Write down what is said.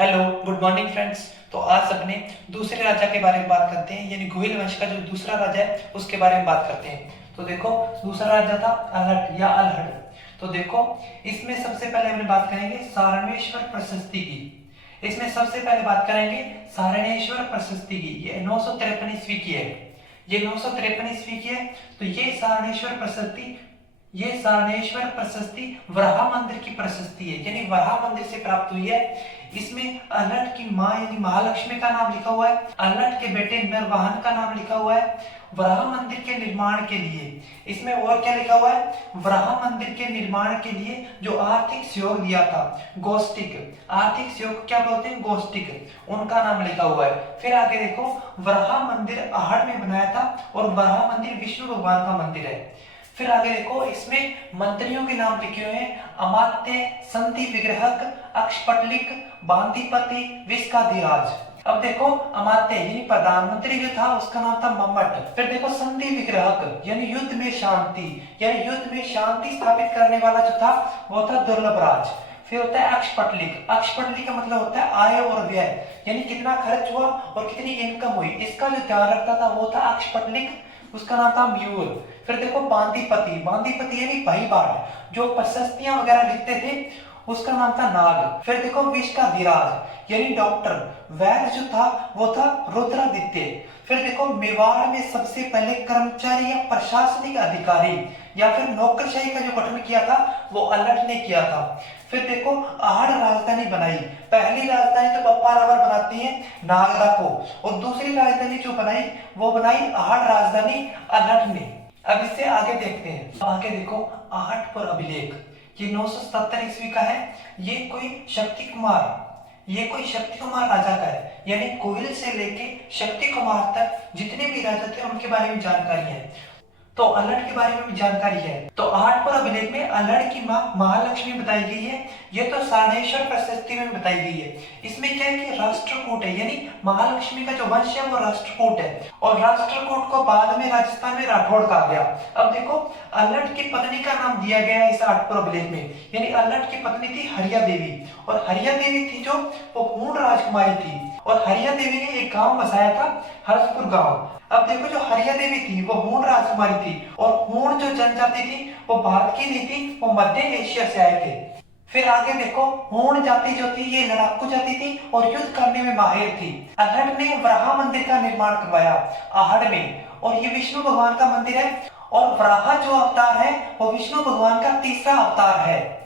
Hello, good morning friends. तो आज अपने दूसरे राजा के बारे में बात करते हैं, यानी घुइल वंश का जो दूसरा राजा है उसके बारे में बात करते हैं। तो देखो, दूसरा राजा था अलहट या अलहड़। तो देखो, इसमें सबसे पहले हमने बात करेंगे सारणेश्वर प्रशस्ति की। इसमें सबसे पहले बात करेंगे सारणेश्वर प्रशस्ति की। ये 953 ईस्वी की है। ये 953 ईस्वी की है। तो ये सारणेश्वर प्रशस्ति वराह मंदिर की प्रशस्ति है, यानी वराह मंदिर से प्राप्त हुई है। इसमें अलट की मां यानी महालक्ष्मी का नाम लिखा हुआ है, अलट के बेटे नरवाहन का नाम लिखा हुआ है वराह मंदिर के निर्माण के लिए। इसमें और क्या लिखा हुआ है? वराह मंदिर के निर्माण के लिए जो आर्थिक सहयोग दिया था, गोष्टिक। आर्थिक सहयोग क्या बोलते हैं? गोष्टिक, उनका नाम लिखा हुआ है। फिर आगे देखो, वराह मंदिर आहड़ में बनाया था और वराह मंदिर विष्णु भगवान का मंदिर है। फिर आगे देखो, इसमें मंत्रियों के नाम लिखे हुए हैं, अमात्य, संधि विग्रहक, अक्षपटलिक, बांदीपति, विस्काधिराज। अब देखो, अमात्य यानी प्रधानमंत्री जो था उसका नाम था मम्मट। फिर देखो, संधि विग्रहक यानी युद्ध में शांति, यानी युद्ध में शांति स्थापित करने वाला जो था वो था दुर्लभराज। फिर होता है अक्षपटलिक। अक्षपटलिक का मतलब होता है आय और व्यय, यानी कितना खर्च हुआ और कितनी इनकम हुई, इसका जो ध्यान रखता था वो था अक्षपटलिक, उसका नाम था म्यूर। फिर देखो, बांदीपति। बांदीपति यानी भाईबाढ़, जो प्रशस्तियां वगैरह लिखते थे उसका नाम था नाग। फिर देखो, विस्काधिराज यानी डॉक्टर। वैद्य जो था वो था रुद्रादित्य। फिर देखो, मेवाड़ में सबसे पहले कर्मचारी या प्रशासनिक अधिकारी या फिर नौकरशाही का जो गठन किया था वो अलट ने किया था। फिर देखो, आहड़ राजधानी बनाई। पहली राजधानी तो बप्पा रावल बनाती है नागरा को, और दूसरी राजधानी जो बनाई वो बनाई आहड़ राजधानी अलट ने। अब इससे आगे देखते हैं। आगे देखो, आहट पर अभिलेख। ये 977 ईस्वी का है। ये कोई शक्ति कुमार राजा का है, यानी कोयल से लेके शक्ति कुमार तक जितने भी राजा थे उनके बारे में जानकारी है। तो अलड़ के बारे में भी जानकारी है। तो आठ पर अभिलेख में अलड़ की मां महालक्ष्मी बताई गई है। ये तो सारणेश्वर प्रशस्ति में बताई गई है। इसमें क्या है कि राष्ट्रकूट है, यानी महालक्ष्मी का जो वंश है वो राष्ट्रकूट है, और राष्ट्रकूट को बाद में राजस्थान में राठौड़ कहा गया। अब देखो, अलड़ की पत्नी का नाम दिया गया है इस आठ पर अभिलेख में, यानी अलड़ की पत्नी थी हरिया देवी, और हरिया देवी थी जो वो पूर्ण राजकुमारी थी, और हरिया देवी ने एक गांव बसाया था, हर्षपुर गांव। अब देखो, जो हरिया देवी थी वो हूण राजकुमारी थी, और हूण जो जनजाति थी वो भारत की नहीं थी, वो मध्य एशिया से आए थे। फिर आगे देखो, हूण जाति जो थी ये लड़ाकू जाति थी और युद्ध करने में माहिर थी। अलहड़ ने वराह मंदिर का निर्माण करवाया आहड़ में, और ये विष्णु भगवान का मंदिर है, और वराह जो अवतार है वो विष्णु भगवान का तीसरा अवतार है।